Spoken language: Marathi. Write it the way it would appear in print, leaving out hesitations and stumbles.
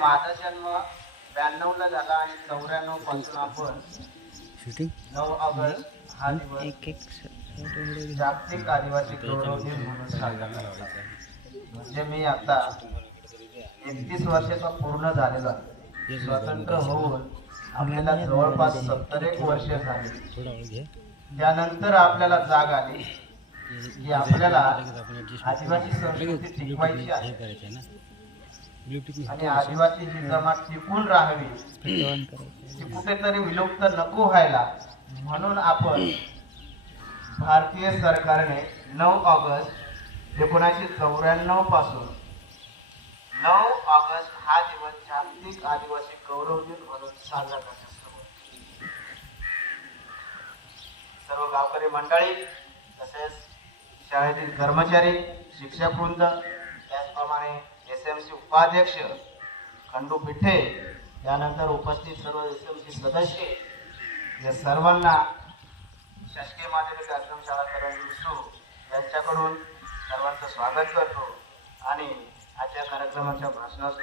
माझा जन्म 92 ला झाला आणि 94 पासून आपण 9 ऑगस्ट हा दिवस जागतिक आदिवासी गौरव दिन म्हणून साजरा करत आहे. म्हणजे मी आता 31 वर्षाचा पूर्ण झालेला आहे. स्वतंत्र होऊन आपल्याला जवळपास 70 वर्ष झाली. त्यानंतर आपल्याला जाग आली की आपल्याला आदिवासी संस्कृती टिकवायची आहे आणि आदिवासी ही जमात टिकून राहावी, ती कुठेतरी विलुप्त नको व्हायला, म्हणून आपण भारतीय सरकारने 9 ऑगस्ट 1994 पासून 9 ऑगस्ट हा दिवस जागतिक आदिवासी गौरव दिन म्हणून साजरा करण्यास सुरुवात. सर्व गावकरी मंडळी तसेच शाळेतील कर्मचारी, शिक्षक वृंद, त्याचप्रमाणे SMC उपाध्यक्ष खंडू पिठे, त्यानंतर उपस्थित सर्व SMC सदस्य या सर्वांना शासकीय माध्यमिक आश्रमशाळा करंजी यांच्याकडून सर्वांचं स्वागत करतो आणि आजच्या कार्यक्रमाच्या भाषणास